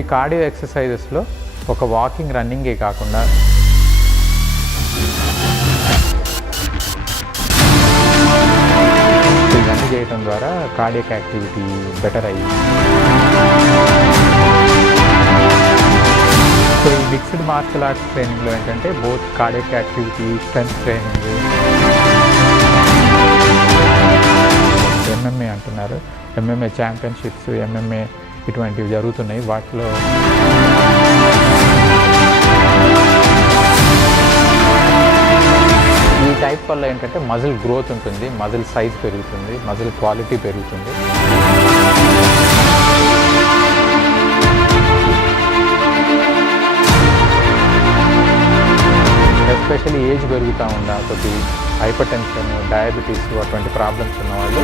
ఈ కార్డియో ఎక్సర్సైజెస్లో ఒక వాకింగ్ రన్నింగే కాకుండా ఇవన్నీ చేయడం ద్వారా కార్డియక్ యాక్టివిటీ బెటర్ అయ్యి సో ఈ మిక్స్డ్ మార్షల్ ఆర్ట్స్ ట్రైనింగ్లో ఏంటంటే both cardiac activity, strength training, MMA అంటున్నారు, ఎంఎంఏ ఛాంపియన్షిప్స్, ఎంఎంఏ ఇటువంటివి జరుగుతున్నాయి. వాటిలో ఈ టైప్ వల్ల ఏంటంటే మజిల్ గ్రోత్ ఉంటుంది, మజిల్ సైజ్ పెరుగుతుంది, మజిల్ క్వాలిటీ పెరుగుతుంది. ఎస్పెషల్లీ ఏజ్ పెరుగుతూ ఉన్న కొద్ది హైపర్ టెన్షన్, డయాబెటీస్ అటువంటి ప్రాబ్లమ్స్ ఉన్నవాళ్ళు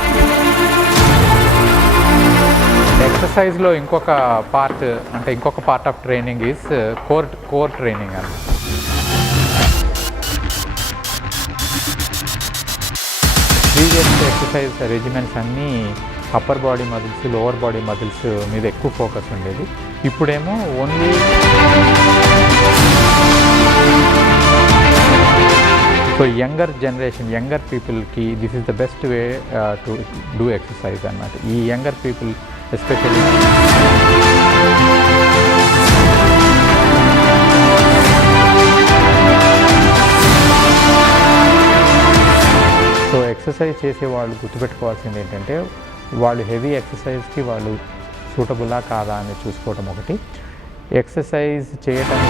ఎక్సర్సైజ్లో ఇంకొక part of training is core training అని. ప్రీవియస్ ఎక్సర్సైజ్ రెజిమెంట్స్ అన్నీ upper body muscles, lower body muscles మీద ఎక్కువ ఫోకస్ ఉండేది. ఇప్పుడేమో only so younger generation, younger పీపుల్కి this is the best way to do exercise అన్నమాట. ఈ younger people especially so exercise చేసే వాళ్ళు గుర్తుపెట్టుకోవాల్సింది ఏంటంటే వాళ్ళు హెవీ ఎక్సర్సైజ్కి వాళ్ళు సూటబులా కాదా అని చూసుకోవడం ఒకటి. ఎక్సర్సైజ్ చేయటం